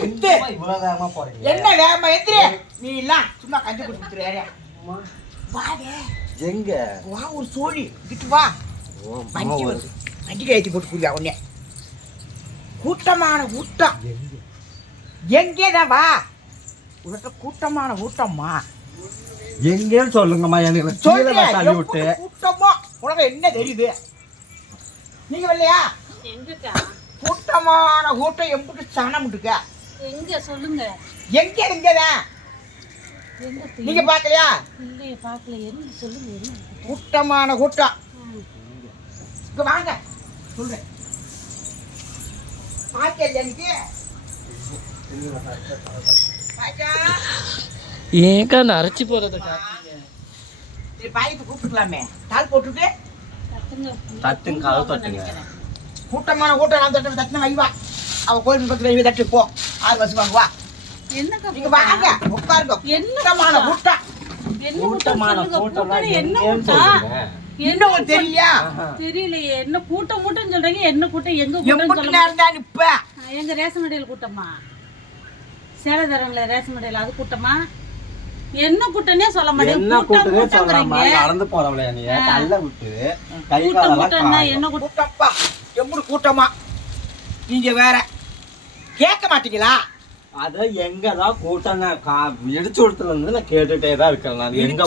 குத்து. இவ்வளவு வேகமா போறீங்க. என்ன வேகமா எந்திரி. நீ இல்ல சும்மா கஞ்சி குடிச்சு குத்துறியா வாடே எங்க? வா ஒரு சோழி. கிட்டு வா. வண்டி வருது. வண்டி கழிச்சு போட்டு குடியா உடனே கூட்டமான கூட்டம் எங்க? எங்கேதான் வா. உனக்கு கூட்டமான கூட்டம்மா எங்கன்னு சொல்லுங்கம்மா எனக்கு கீழே? தள்ளி விட்டு. கூட்டமா உனக்கு என்ன தெரியுது? நீங்க வரலையா? கூட்டமான கூட்டம் எம்பிட்டு சனம் இருக்கா. எங்க சொல்லுங்க? எங்க எங்க நீங்க பாக்கலையா இல்லையே பார்க்கல. என்ன சொல்லுங்க கூட்டமான கூட்டம். இங்க வாங்க. சொல்றேன். பாக்கல எனக்கு. ஏன்க்கா நரைச்சி போறத பாய்க்கு கூப்பிட்டுக்கலாமே. தாள் போட்டுட்டு. தட்டுங்க. கூட்டமான கூட்டம் நான் தட்டு தட்டின வை. வா அவ கோயில் பக்கத்துல வை தட்டு போ. ஆறு வருஷம் வாங்க வா நீங்க வாங்க உட்காருங்க. என்ன கூட்டமான கூட்டம்? என்ன கூட்டம் கூட்டமான கூட்டம் என்ன உங்களுக்கு தெரியலையா? என்ன கூட்டம் கூட்டம் சொல்றீங்க? என்ன கூட்டம்? எங்க கூட்டம் தான் இப்ப. எங்க ரேஷன் கடையில் கூட்டமா? சேலை தரங்கள ரேஷன் கடையில் அது கூட்டமா? என்ன கூட்டம்னே சொல்ல மாட்டேங்க என்ன கூட்டம் கூட்டமே சொல்லாம கூட்டங்கிறீங்க நடந்து போறவள நீ. தள்ள விட்டு கை காலெல்லாம். என்ன கூட்டம்? கூட்டம்ப்பா. எம்பிட்டு கூட்டமா? நீங்க வேற. கேட்க மாட்டீங்களா? அத எங்கதான் கூட்டம் இடிச்சு கொடுத்துல இருந்து நான் கேட்டுட்டே தான் இருக்கேன் நான். எங்க.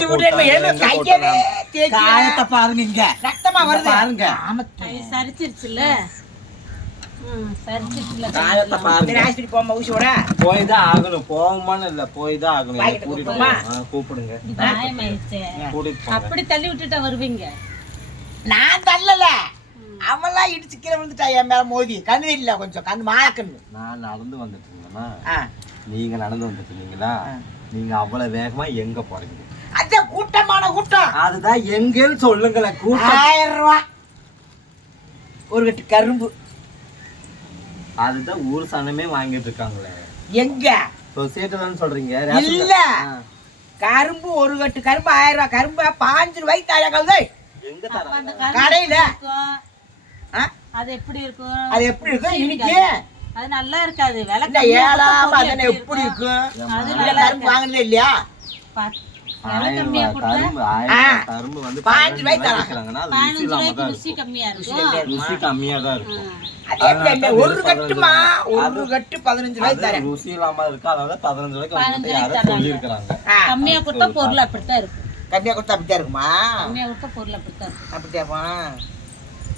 காயத்தை பாருங்க இங்க. ரத்தமா வருது. பாருங்க. சரிச்சிருச்சுல போய் தான் ஆகணும். போகுமான்னு இல்ல போய் தான் ஆகணும் கூட்டிட்டு கூப்பிடுங்க. கூட்டிட்டு அப்படி தள்ளி விட்டுட்டா வருவீங்க. நான் தள்ளல. அவெல்லாம் இடிச்சு கீழே விழுந்துட்டா என் மேல மோதி. கண்ணு தெரியல கொஞ்சம். கண்ணு மாயக்கண்ணு நான் நடந்து வந்துட்டு இருந்தேன்னா. நீங்க நடந்து வந்துட்டு இருந்தீங்களா நீங்க அவ்வளவு வேகமா எங்க போறீங்க? அதான் கூட்டமான கூட்டம். அதுதான் எங்கன்னு சொல்லுங்களேன் கூட்டம். ஆயிரம் ரூபா ஒரு கட்டு கரும்பு. அதுதான் ஊர் சனமே வாங்கிட்டு இருக்காங்களே. எங்க? சொசைட்டிலன்னு சொல்றீங்க? இல்ல. கரும்பு ஒரு கட்டு கரும்பு ஆயிரம் ரூபா கரும்பு பாஞ்சு ரூபாய்க்கு தாயா கழுதை. கடையில. அது எப்படி இருக்கும்? அது எப்படி இருக்கும்? இன்னைக்கு அது நல்லா இருக்காது. விலை இருக்கும், ஏழாம அதனை எப்படி இருக்கும்? அது இல்ல நல்லா கரும்பு வாங்கினதே இல்லையா? கம்மியா ரூபாய் கரும்பு. ரூபாய் வந்து பாஞ்சு ருசி இருக்கும். கம்மியா ருசி இருக்கும் இல்லையா? ருசி கம்மியா தான் இருக்கும்? ஒரு கட்டுமா? ஒரு கட்டு பதினஞ்சு ரூபாய்க்கு அது தரேன். ருசி இல்லாம இருக்கு? பதினஞ்சு ரூபாய்க்கு சொல்லி. இருக்கிறாங்க கம்மியா கொடுத்தா பொருள் அப்படித்தான் இருக்கும். கம்மியா கொடுத்தா அப்படித்தான் இருக்குமா? கம்மியா கொடுத்தா பொருள் அப்படித்தான் இருக்கும்.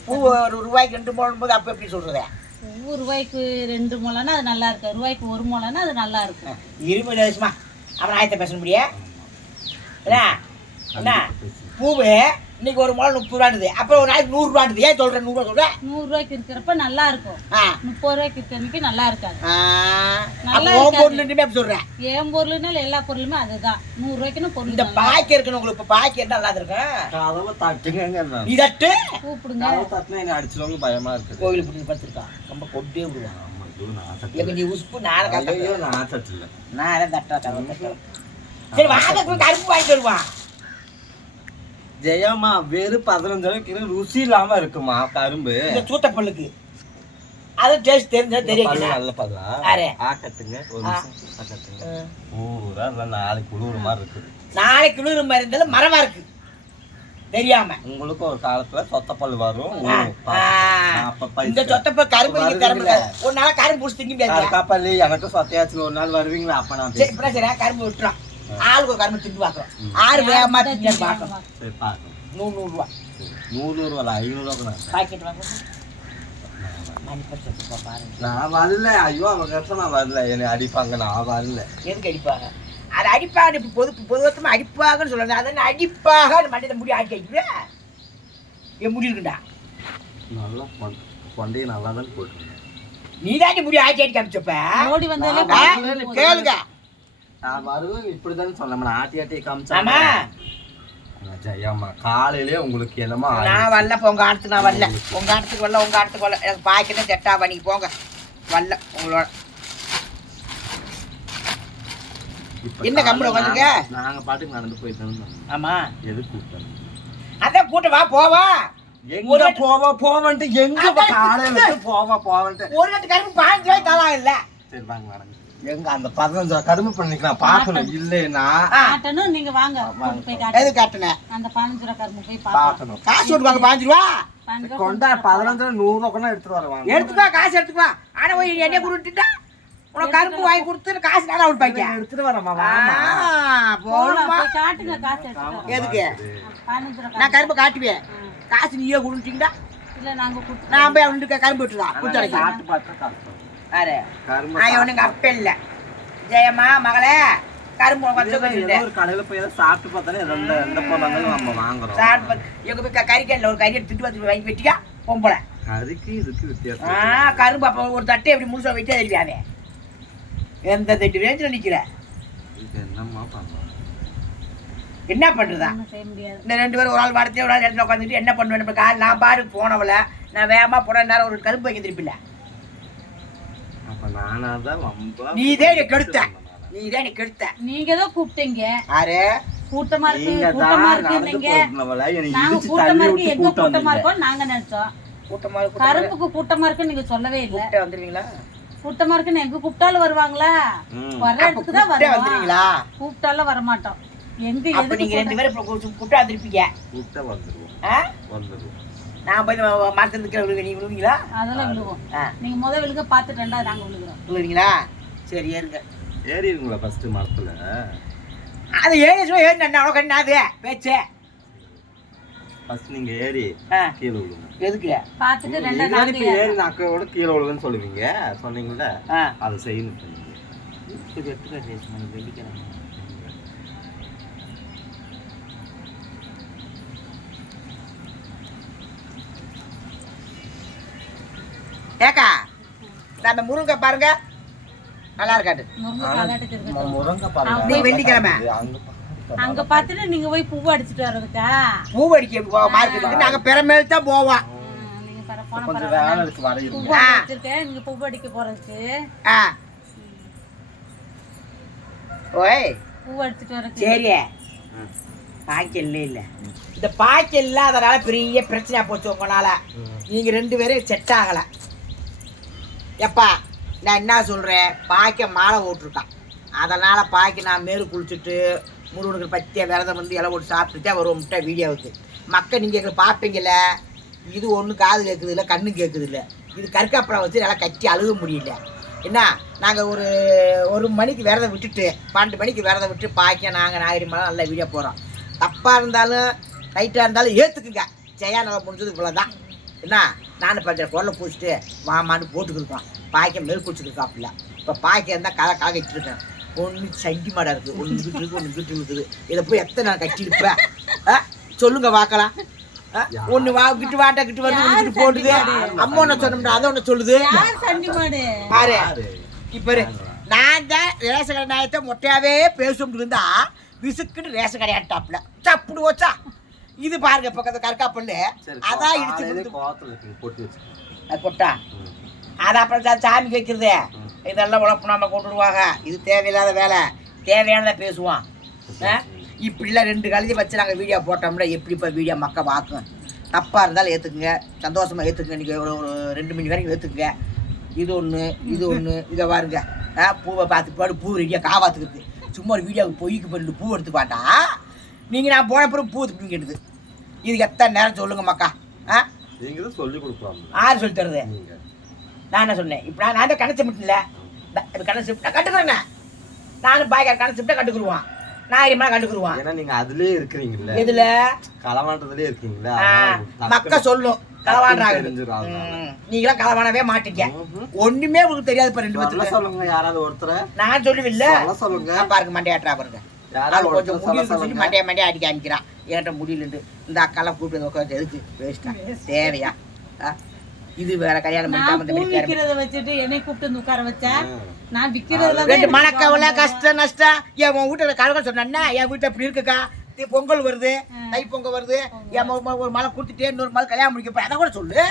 பூ ஒரு ரூபாய்க்கு ரெண்டு போடும்போது அப்ப எப்படி சொல்றதே? ஒவ்வொரு ரூபாய்க்கு ரெண்டு மூலன்னா அது நல்லா இருக்கும் ரூபாய்க்கு ஒரு மூலன்னா அது நல்லா இருக்கும் இருபது லட்சமா அப்புறம் ஆயத்தை பேச முடியா என்ன? பூவு இன்னைக்கு ஒரு முளை முப்பது ரூபாண்டுது அப்புறம் ஒரு நாளைக்கு நூறு ரூபாண்டுது ஏன் சொல்றேன் நூறு ரூபா சொல்றேன் நூறு ரூபாய்க்கு இருக்கிறப்ப நல்லா இருக்கும். முப்பது ரூபாய்க்கு இருக்கிறதுக்கு நல்லா இருக்காது. ஆ, நல்லா அப்போ உன் இருக்காது. பொருள் ரெண்டுமே அப்படி சொல்றேன் ஏன் பொருள்னால எல்லா பொருளுமே அதுதான். நூறு ரூபாய்க்குன்னு பொருள் இந்த பாக்கி இருக்கணும் உங்களுக்கு இப்ப பாக்கி என்ன நல்லா இருக்கும் தட்டுங்க நீ தட்டு? கூப்பிடுங்க. தட்டுனா என்ன அடிச்சிருவாங்க பயமா இருக்குது கோயிலுக்கு பிடிச்சி படுத்துருக்கான் ரொம்ப நான் தட்டல. எங்க நீ கத்த நான் தட்டல. நான் அதை தட்டா சரி வாங்க போய் கரும்பு வாங்கிட்டு வருவான் ஜெயம்மா வெறும் பதினஞ்சு இருக்கு, ருசி இல்லாம இருக்குமா கரும்பு? இந்த சூத்த பல்லுக்கு. அது டேஸ்ட் தெரிஞ்சா தெரியும் நல்ல பல்லா? யாரு? ஆ கட்டுங்க. ஒரு நிமிஷம் ஆ கட்டுங்க. ஊரா இல்ல நாளைக்கு குளிர் மாதிரி இருக்குது நாளைக்கு குளிர் மாதிரி இருந்தாலும் மரமா இருக்கு. தெரியாம. உங்களுக்கு ஒரு காலத்துல சொத்த பல்லு வரும். இந்த பைசா. சொத்தப்ப கரும்பு நீங்க தர வருவீங்களா? முடியாது ஒரு நாள் கரும்பு பிடிச்சி திங்க முடியாது. பல்லு எனக்கு சொத்தையாச்சு ஒரு நாள் வருவீங்களா அப்ப நான் சரி கரும்பு விட்டுறோம். ஆளுக்கு ஒரு கரும்பு திண்டு பாக்குறோம் ஆறு வேகமா திங்க பாக்குறோம் சரி பாக்கணும் நூறு நூறு ரூபா நூறு ரூபா பாக்கெட் வாங்க. மணி பத்து பாருங்க. நான் வரல ஐயோ அவங்க கிட்ட நான் வரல. என்னை அடிப்பாங்க நான் வரல. எதுக்கு அடிப்பாங்க? அது அடிப்பாங்க இப்போ பொது பொதுவத்தமாக அடிப்பாங்கன்னு சொல்றாங்க அதை அடிப்பாக மண்டியில் முடி ஆட்டி வைக்கிற என் முடி இருக்குண்டா. நல்லா கொண்ட- கொண்டையை நல்லா தான் போட்டுருந்தேன் நீ தாண்டி முடி ஆட்டி ஆட்டி காமிச்சப்ப? ஓடி வந்தாலே ஆ, கேளுங்க. நான் வருவேன் இப்படிதான் நான் ஆட்டி ஆட்டி ஆமா. காமிச்சா ஜெயம்மா காலையிலே உங்களுக்கு என்னமோ நான் வரல உங்க ஆட்டத்துக்கு நான் வரல. உங்க ஆட்டத்துக்கு வரல உங்க ஆட்டத்துக்கு வரல. எனக்கு பாய்க்கணும் செட்டா பண்ணி போங்க. வரல உங்களோட. என்ன கம்முனு காலையில உட்காந்துருக்க? நாங்க- பாட்டுக்கு நடந்து போயிட்டு இருந்தோம். ஆமா. எது கூப்பிட்டேன் அதான் கூட்ட வா போவா. எங்க போவா போவன்ட்டு எங்க காலையில போவா போவன்ட்டு. ஒரு கட்டு கரும்பு பாஞ்சு ரூபாய் இல்ல. சரி வாங்க வாங்க. எங்க அந்த பதினஞ்சு கரும்பு பண்ணிக்கு நான் பார்க்கணும் இல்லைன்னா காட்டணும். நீங்க வாங்க. எது காட்டுனேன் அந்த பதினஞ்சு ரூபா கரும்பு போய் பார்க்கணும் காசு கொடுப்பாங்க பாஞ்சு ரூபா. கொண்டா பதினஞ்சு ரூபா நூறு ரூபா எடுத்துட்டு வருவாங்க எடுத்துக்கோ காசு எடுத்துக்கோ ஆனா போய் என்ன கொடுத்துட்டா உனக்கு கரும்பு வாங்கி கொடுத்து காசு நானா கொடுப்பாங்க. எடுத்துட்டு வரமா போய் காட்டுங்க காசு எதுக்கு? நான் கரும்பு காட்டுவேன். காசு நீயே கொடுத்துட்டீங்களா இல்ல நாங்க நான் போய் அவனுக்கு கரும்பு விட்டுதான் கொடுத்து கரும்பு நான் இவனுக்கு அப்ப இல்ல. ஜெயம்மா மகளே கரும்பு கொஞ்சம் ஏதோ கொஞ்சம் ஒரு கடையில போய் சாப்பிட்டு பார்த்தாலே எந்த எந்த பொருளாலும் நம்ம வாங்குறோம். சாப்பிட்டு எங்க போய் கறிக்கல்ல ஒரு கறி எடுத்துட்டு வந்து வாங்கி வெட்டிக்கா பொம்பளை கறிக்கு இதுக்கு ஆ வித்தியாசம் கரும்பு அப்போ ஒரு தட்டை எப்படி முழுசா வெட்டியா தெரியாதே எந்த தட்டு ரேஞ்சில் நிக்கிற? இது என்னம்மா என்ன முடியாது. இந்த ரெண்டு பேரும் ஒரு ஆள் வாடத்தை ஒரு ஆள் இடத்துல உட்காந்துட்டு என்ன பண்ணுவேன் நம்ம கால் நான் பாரு போனவள நான் வேகமா போன நேரம் ஒரு கரும்பு வைக்க திருப்பில அப்ப நானா தான் ரொம்ப நீ இதே நீ கெடுத்த. நீ இதே நீ கெடுத்த. நீங்க தான் கூப்பிட்டீங்க. ஆரு கூட்டமா இருக்கு நீங்க கூட்டமா தான் இருக்கு நடந்து நீங்க. போயிருந்தவள? என்னை நாங்க இடிச்சு கூட்டமா தள்ளி இருக்கு விட்டு எங்க கூட்டம் கூட்டமா வந்தீங்க. இருக்கோம் நாங்க நினைச்சோம். கூட்டமா இருக்கு, கூட்டமா இருக்கு. கரும்புக்கு கூட்டமா இருக்குன்னு நீங்க சொல்லவே இல்ல. வந்துருவீங்களா கூட்டமா இருக்குன்னு எங்க கூப்பிட்டாலும் வருவாங்களா? ம். வர இடத்துக்கு தான் வந்துருவீங்களா கூப்பிட்டாலும் வர மாட்டோம் எங்க அப்ப எதுக்கு நீங்க ரெண்டு பேரும் இப்ப வந்திருப்பீங்க. கூப்பிட்டா வந்துருவோம். ஆ? வந்துருவோம். நான் போய் மரத்துல இருக்கிற விழுங்க நீ விழுவீங்களா? அதெல்லாம் விழுவோம். ஆ. நீங்க முத விழுக பார்த்துட்டு ரெண்டாவது நாங்க விழுகிறோம். விழுவீங்களா? சரி ஏறுங்க. ஏறிடுங்களா ஃபர்ஸ்ட் மரத்துல. அது ஏழு சும்மா ஏறி நான் அவ்வளோ கண்ணாது பேச்சு. ஃபர்ஸ்ட் நீங்க ஏறி ஆ, கீழே விழுங்க. எதுக்கு? பார்த்துட்டு ரெண்டாவது இதுதானே நாங்க இப்ப ஏறி நக்கையோட கீழே விழுங்கன்னு சொல்லுவீங்க. சொன்னீங்கல்ல. ஆ. அதை செய்யணும். வெள்ளிக்கிழமை? ஏக்கா நம்ம முருங்கை பாருங்க. நல்லா இருக்காது. முருங்கை வெள்ளிக்கிழமை. அங்க பார்த்துட்டு நீங்க போய் பூ அடிச்சிட்டு வர்றதுக்கா? பூவடிக்க போவோம் மார்க்கெட்டுக்கு நாங்கள் பிறமேல் தான் போவோம். நீங்க பூ நீங்க பூ அடிக்க போறதுக்கு. ஆ. ஓய். பூ அடிச்சிட்டு வரதுக்கு சரி பாய்க்கல் இல்லை இந்த பாய்க்கல் இல்லாதனால பெரிய பிரச்சனையா போச்சு உங்களால. நீங்க ரெண்டு பேரும் செட் ஆகல. எப்பா நான் என்ன சொல்கிறேன் பாய்க்க மாலை ஓட்டிருக்கான் அதனால் பாய்க்க நான் மேரு குளிச்சுட்டு முருகனுக்கு பற்றிய விரதம் வந்து இலை போட்டு சாப்பிட்டுட்டே வருவோம்ட்ட வீடியோவுக்கு மக்கள் நீங்கள் எங்களை பார்ப்பீங்கல்ல? இது ஒன்றும் காது கேட்குது இல்லை கண்ணு கேட்குது இல்லை. இது கற்காப்பழம் வச்சு நல்லா கட்டி அழுக முடியல. என்ன? நாங்கள் ஒரு ஒரு மணிக்கு விரதம் விட்டுட்டு பன்னெண்டு மணிக்கு விரதம் விட்டு பாய்க்க நாங்கள் நாகரி மலை நல்ல வீடியோ போகிறோம் தப்பாக இருந்தாலும் ரைட்டாக இருந்தாலும் ஏற்றுக்குங்க ஜெயா நல்லா முடிஞ்சது இவ்வளோ தான் என்ன? நானும் பஞ்ச பொருளை பூச்சிட்டு வாமான்னு போட்டுக்கிருக்கோம் பாய்க்க மேல் குடிச்சுருக்காப்புல. இப்போ பாய்க்க இருந்தால் கதை காகிட்டு இருக்கேன் ஒன்று சண்டி மாடா இருக்குது ஒன்று இங்கிட்டு இருக்கு ஒன்று இங்கிட்டு இருக்குது. இதை போய் எத்தனை நான் கட்டி இருப்பேன் ஆ? சொல்லுங்க பார்க்கலாம் ஒன்று வா கிட்டு வாட்டா கிட்டு ஒன்று கிட்டு போடுது. அம்மா ஒன்று சொன்னோம்னா அதை ஒன்று சொல்லுது. பாரு. யாரு? இப்போ. நான் தான் ரேஷன் கடை நாயத்தை மொட்டையாவே பேசும் இருந்தா விசுக்குன்னு ரேஷன் கடையாட்டாப்புல சப்புடு வச்சா இது பாருங்க பக்கத்து கற்காப்பல்லு சரி, அதான் இடிச்சு பொட்டி. அது அப்புறம் சா- சாமி வைக்கிறது இதெல்லாம் உழப்பு நம்ம கொண்டுடுவாங்க இது தேவையில்லாத வேலை. தேவையானதை பேசுவான் ஆ? இப்படிலாம் ரெண்டு கழுதி வச்சு நாங்கள் வீடியோ போட்டோம்னா எப்படி இப்போ வீடியோ மக்க பார்க்கும்? தப்பாக இருந்தாலும் ஏற்றுக்குங்க சந்தோஷமாக ஏற்றுக்குங்க நீங்கள் ஒரு ஒரு ரெண்டு மணி வரைக்கும் ஏற்றுக்குங்க இது ஒன்று இது ஒன்று இங்கே பாருங்க. ஆ பூவை பார்த்து பாடு பூ ரெடியாக காவாத்துக்கு சும்மா ஒரு வீடியோவுக்கு பொய்க்கு பண்ணிட்டு பூ எடுத்து பாட்டா நீங்கள் நான் போன பிறகு பூ எடுத்து கேட்டுது இதுக்கு எத்தனை நேரம் சொல்லுங்க மக்கா? ஆ? நீங்க தான் சொல்லி கொடுக்கலாம் ஆறு சொல்லி தருது? நான் என்ன சொன்னேன்? இப்போ நான் நான் தான் கணச்சு மட்டும்ல இப்போ கணச்சு நான் கட்டுக்கிறேன். நானும் பாய்க்கார கணச்சு விட்டா கட்டுக்குருவான். நான் மேலே கட்டுக்குருவான் ஏன்னா நீங்க அதுலயே இருக்கிறீங்கல்ல. எதுல? களவாண்டதுலயே அதனால மக்க சொல்லும். அதனால. நீங்களாம் களவானவே மாட்டீங்க. ஒண்ணுமே உங்களுக்கு தெரியாது இப்ப ரெண்டு பேத்துக்கு. சொல்லுங்க யாராவது ஒருத்தரை. நான் சொல்லுவில்ல சொல்ல சொல்லுங்க. பாருங்க மண்டையாட்டா பாருங்க. யாராவது கொஞ்சம் மண்டைய மண்டைய அடிக்க ஆரம்பிக்கிறான். என்கிட்ட முடியலண்டு? இந்த அக்காலாம் கூப்பிட்டு உட்காந்து எதுக்கு? வேஸ்டா தேவையா? ஆ? இது வேற கல்யாணம் நான் பண்ணிட்டாம இந்த பூ மாதிரி பேரம் விக்கிறத வச்சுட்டு என்னை கூப்பிட்டு வந்து உட்கார வச்சா. நான் விக்கிறதுல ரெண்டு கவனம். கஷ்டம் நஷ்டம். என் உன் வீட்டுல கலகம் சொன்னா என் வீட்டுல இப்படி இருக்குக்கா? இது பொங்கல் வருது தை பொங்கல் வருது. என் ஒரு மலை கொடுத்துட்டே இன்னொரு மலை கல்யாணம் முடிக்க போய் அதை கூட சொல்லு.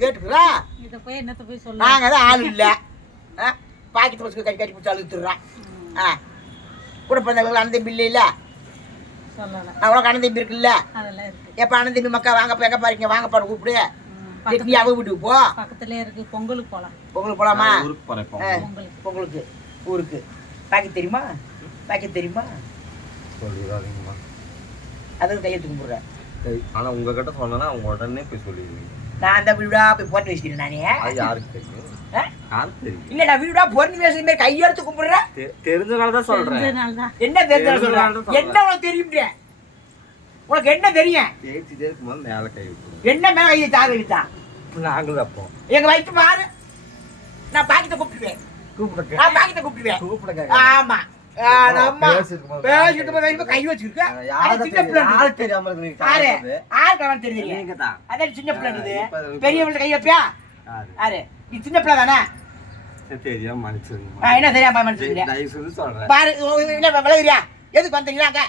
கேட்டுக்கிறா? இத போய் என்னத்த போய் சொல்ல? நாங்க தான் ஆள் இல்லை. பாக்கெட் பஸ்க்கு கட்டி கட்டி பிடிச்சி அழுத்துடுறான் ஆ. கூட பிறந்தவங்களுக்கு அண்ணன் தம்பி இல்லை. அவ்வளோ அண்ணன் தம்பி இருக்குல்ல? அதெல்லாம் இருக்கு. எப்போ அண்ணன் தம்பி மக்கா வாங்க எங்கே பாருங்க வாங்க பாரு கூப்பிடு. நீ அவ வீட்டுக்கு போ. பக்கத்துலயே இருக்கு. பொங்கலுக்கு போலாம். பொங்கலுக்கு போலாமா? நான் ஊருக்கு இப்போ. பொங்கலுக்கு. பொங்கலுக்கு. ஊருக்கு. பாக்கி தெரியுமா? பாக்கி தெரியுமா? சொல்லிடாதீங்கம்மா. அதுக்கு கையெழுத்து கும்பிடுறேன் சரி, ஆனா உங்ககிட்ட சொன்னா அவங்க உடனே போய் சொல்லிடுவீங்க. நான் அந்த வீடா போய் போட்டு வச்சுக்கிறேன் நானே அது யாருக்கு தெரியும்? ஆ? யாருக்கு தெரியும்? இல்ல நான் வீடா பொண்ணு பேசுற மாதிரி கையெழுத்து கும்பிடுறேன் தெ- தெரிஞ்சனால தான் சொல்றேன் என்ன தெரிஞ்ச சொல்றேன். தெரிஞ்சனால தான் என்ன உனக்கு தெரியும் உனக்கு என்ன தெரியும்? என்ன மேல கையை தாங்க வைத்தா நாங்களும் அப்போ எங்க வயிற்று பாரு. நான் பாக்கிட்ட கூப்பிட்டுருவேன். கூப்பிடுங்க நான் பாக்கிட்ட கூப்பிட்டுருவேன். கூப்பிடுங்க ஆமா. கை வச்சிருக்க? தெரியாம யாரு நீங்க தான் அதான் சின்ன பிள்ளை பெரியவங்க கை வைப்பியா? யாரு? நீ சின்ன பிள்ளை தானே? தெரியாம மன்னிச்சிருங்க. என்ன தெரியாம பாரு என்ன விளையுறியா எதுக்கு வந்தீங்களா அங்க.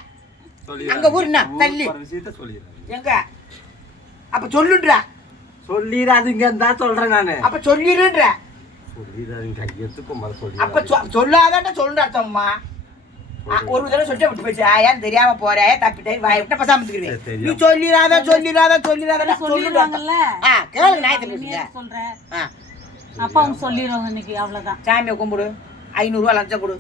அங்க ஊர் என்ன? தள்ளி. எங்க? அப்ப சொல்லுன்ற. சொல்லிடாதீங்கன்னு தான் சொல்றேன் நானு. அப்ப சொல்லிடுன்ற சொல்லிடாதீங்க கையெழுத்துக்கும் அப்ப சொல்லிடாதீங்க. சொ- சொல்லாதான்டா சொல்லுற அர்த்தம்மா. ஒரு தடவை சொல்லிட்டு விட்டு போச்சு ஆயான்னு தெரியாம போறே? தப்பிட்டே? வாய் விட்ட பசாம இருக்கிறேன். நீ சொல்லிடாத சொல்லிடாத சொல்லிடாத சொல்லிடுவாங்க சொல்லிடுவாங்கல்ல? ஆ கேளுங்க நாயத்தை நீ பேசுங்க ஏன் சொல்ற? ஆ. அப்ப அவங்க சொல்லிடுவாங்க இன்னைக்கு அவ்வளவுதான். சாமியை கும்பிடு. ஐநூறுரூவா லஞ்சம் கொடு.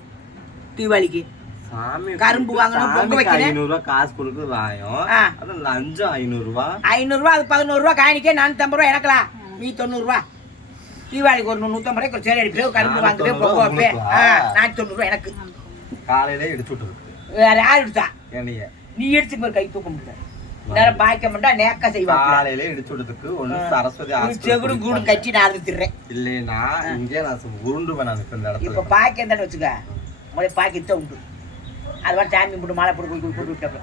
தீபாவளிக்கு. சாமி கரும்பு வாங்கணும், பொங்க வைக்கணும். ஐநூறு ரூபாய் காசு கொடுக்குறது வாயம் ஆ. அதான் லஞ்சம் ஐநூறு ரூபாய் ஐநூறுரூவா அது பதினோருவா காணிக்கே நானூற்றம்பது ரூபா எனக்கலாம் நீ தொண்ணூறுரூவா தீபாவளிக்கு ஒரு நூற்றம்பது ரூபாய்க்கு சேலை அடிப்பேன் கரும்பு வாங்குறேன் பொங்க வைப்பேன் உங்களுக்கா? ஆ நான் தொண்ணூறுரூவா எனக்கு. காலையில எடுத்து விட்டுருக்கு வேற யார் எடுத்தா? என்னைய. நீ எடுத்து போய் கை தூக்க முடியல நேரம் பாய்க்க மாட்டா நேக்கா செய்வாங்க காலையில எடுத்து விட்டதுக்கு ஒண்ணு சரஸ்வதி செகுடு கூடு கட்டி நான் அறுத்துறேன் இல்லைன்னா இங்கே நான் உருண்டுவேன் நான் இப்ப இந்த இப்ப இடத்துல பாய்க்க இருந்தாலும் வச்சுக்க முதல்ல பாய்க்கத்தான் உண்டு. அது மாதிரி சாமி போட்டு மாலை போட்டு போட்டு இருக்காங்க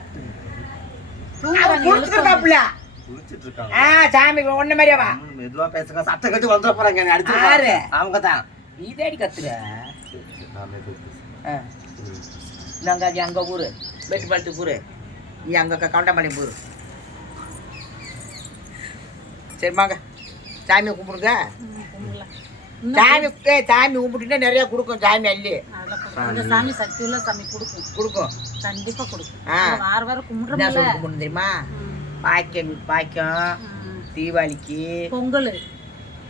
ஆ சாமி ஒன்ன மாதிரியாவா மெதுவா பேசுங்க சட்டை கட்டி வந்துட போறாங்க யாரு? அவங்க தான் நீ தேடி கத்துற நாங்க அங்க அங்க ஊரு வெட்டுப்பாளத்து ஊரு நீ அங்க கவுண்டம்பாளையம் ஊரு சரி வாங்க சாமியை கும்பிடுங்க சாமி சாமி கும்பிட்டுட்டா நிறைய கொடுக்கும் சாமி அள்ளி சாமி சக்தி உள்ள சாமி கொடுக்கும் கொடுக்கும் கண்டிப்பா கொடுக்கும் வார வாரம் சொல்லி கும்பிடணும் தெரியுமா பாய்க்கம் பாய்க்கம் ம். தீபாவளிக்கு பொங்கல்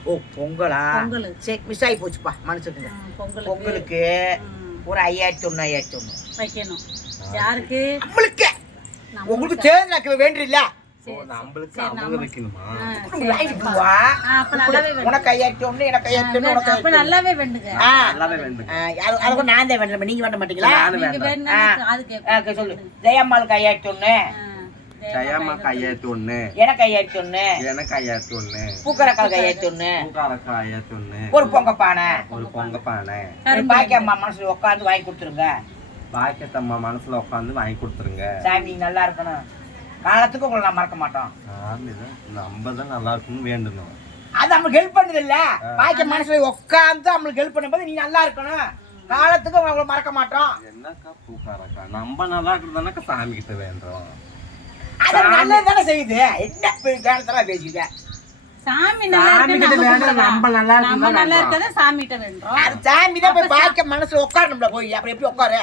ஓ பொங்கலா பொங்கல் சரி மிஸ் ஆகி போச்சுப்பா மனுஷனுக்கு பொங்கலுக்கு பொங்கலுக்கு ஒரு ஐயாயிரத்தி ஒன்று ஐயாயிரத்தி ஒன்று வைக்கணும். யாருக்கு? நம்மளுக்கு. நம்ம உங்களுக்கு தேர்தல் எனக்கு வேண்டியில்ல உனக்கு ஐயாயிரத்தி எனக்கு ஐயாயிரத்தி ஒன்று உனக்கு ஒண்ணு. நல்லாவே வேண்டுங்க. ஆ. நல்லாவே வேண்டுங்க. ஆ, அது- அது கூட நான் தான் வேண்டேன் நீங்க வேண்ட மாட்டீங்களா? சொல்லு. ஜெயம்மாளுக்கு ஐயாயிரத்தி ஒன்று ஜெயம்மா கையாயிரத்தி ஒண்ணு எனக்கு ஐயாயிரத்தி ஒன்று எனக்கு ஐயாயிரத்தி ஒண்ணு பூக்கரக்காலுக்கு ஐயாயிரத்தி ஒன்று பூக்காரக்கா ஐயாயிரத்தி ஒண்ணு ஒரு பொங்க பானை ஒரு பொங்க பானை பாக்கியம்மா மனசுல உட்காந்து வாங்கி கொடுத்துருங்க. பாக்கியத்தம்மா மனசுல உட்காந்து வாங்கி கொடுத்துருங்க. சாமி நல்லா இருக்கணும். காலத்துக்கு உங்களை நான் மறக்க மாட்டோம். நம்ம தான் நல்லா இருக்கணும்னு வேண்டணும். அது நம்மளுக்கு ஹெல்ப் பண்ணுது இல்ல பாக்கிய மனசுல உட்காந்து நம்மளுக்கு ஹெல்ப் பண்ணும்போது நீ நல்லா இருக்கணும். காலத்துக்கு உங்களை மறக்க மாட்டோம். என்னக்கா பூக்காரக்கா? நம்ம நல்லா இருக்கிறதானக்கா சாமி கிட்ட வேண்டோம் அது நல்லது தானே செய்யுது. என்ன காலத்தெல்லாம் பேசிக்க சாமி மனசுல உட்காரணும்ல போய். அப்புறம் எப்படி உட்காரு?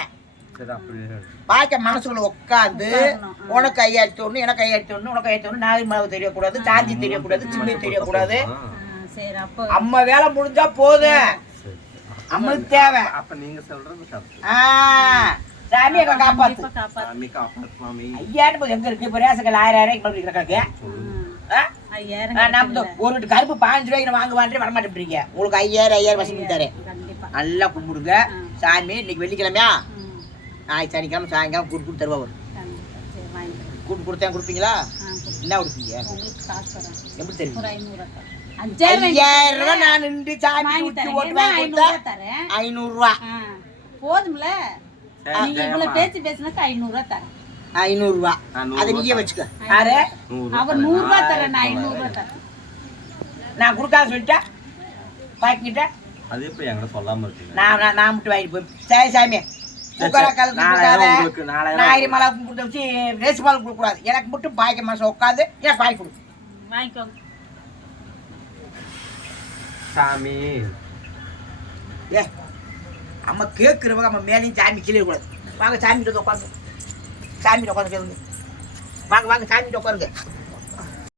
சரி அப்படியே பாக்கிய மனசுக்குள்ள உட்காந்து. உனக்கு ஐயாயிரத்தி ஒண்ணு எனக்கு ஐயாயிரத்தி ஒண்ணு உனக்கு ஐயாயிரத்தி ஒண்ணு நாகை மாவு தெரியக்கூடாது சாந்தி தெரியக்கூடாது சிம்மி தெரியக்கூடாது. அம்மா வேலை முடிஞ்சா போதும். சரி. நம்மளுக்கு தேவை. அப்ப நீங்க சொல்றது சாமி எங்க காப்பாத்து. சாமி காப்பாத்து. மாமி ஐயாயிரம் போது எங்க இருக்கு? இப்ப ரேசங்கள் ஆயிரம் கிடக்கு ஒரு வீட்டு கருப்பு பாஞ்சு ரூபாய்க்கு வாங்க வாங்க வர மாட்டேன்றீங்க உங்களுக்கு ஐயாயிரம் ஐயாயிரம் வசதி தரேன். கண்டிப்பா. நல்லா கும்பிடுங்க. சாமி இன்னைக்கு வெள்ளிக்கிழமையா? நாளைக்கு சனிக்கிழமை சாயங்காலம் கூட்டு கூட்டு தருவா வரும் கூட்டு கொடுத்தேன் கொடுப்பீங்களா. என்ன கொடுப்பீங்க? எப்படி தெரியும் ஐயாயிரம் ரூபாய் நான் நின்று சாமி ஓட்டு வாங்கி தரேன்? ஐநூறு ரூபா. ஆ, போதும்ல? நீங்க. இவ்வளவு பேச்சு பேசினாக்கா ஐநூறு ரூபா தரேன். ஐநூறு ரூபா அதை நீயே. வச்சுக்க. யாரு? நூறு ரூபா அவர் தரேன். நூறு ரூபா தரேன் ஆயிரத்தி நான் ஐநூறு. ரூபா தரேன். நான் கொடுக்காத சொல்லிட்டா? பாக்கிட்ட அது எப்படி என்கிட்ட சொல்லாம இருக்கீங்க? நான் நான் நான் மட்டும் வாங்கிட்டு போய் சரி சாமி. நாயிரம் மலை கொடுத்து வச்சு ரேஸ் மாலை கொடுக்கக்கூடாது. எனக்கு மட்டும் பாய்க்க மனசு உட்காந்து எனக்கு பாய் கொடு. சாமி. ஏ அம்மா கேட்குறவங்க நம்ம மேலேயும் சாமி கீழே கூடாது வாங்க சாமிகிட்ட உட்காந்து. சாமிகிட்ட உட்காந்து கேளுங்க. வாங்க வாங்க சாமிகிட்ட உட்காருங்க.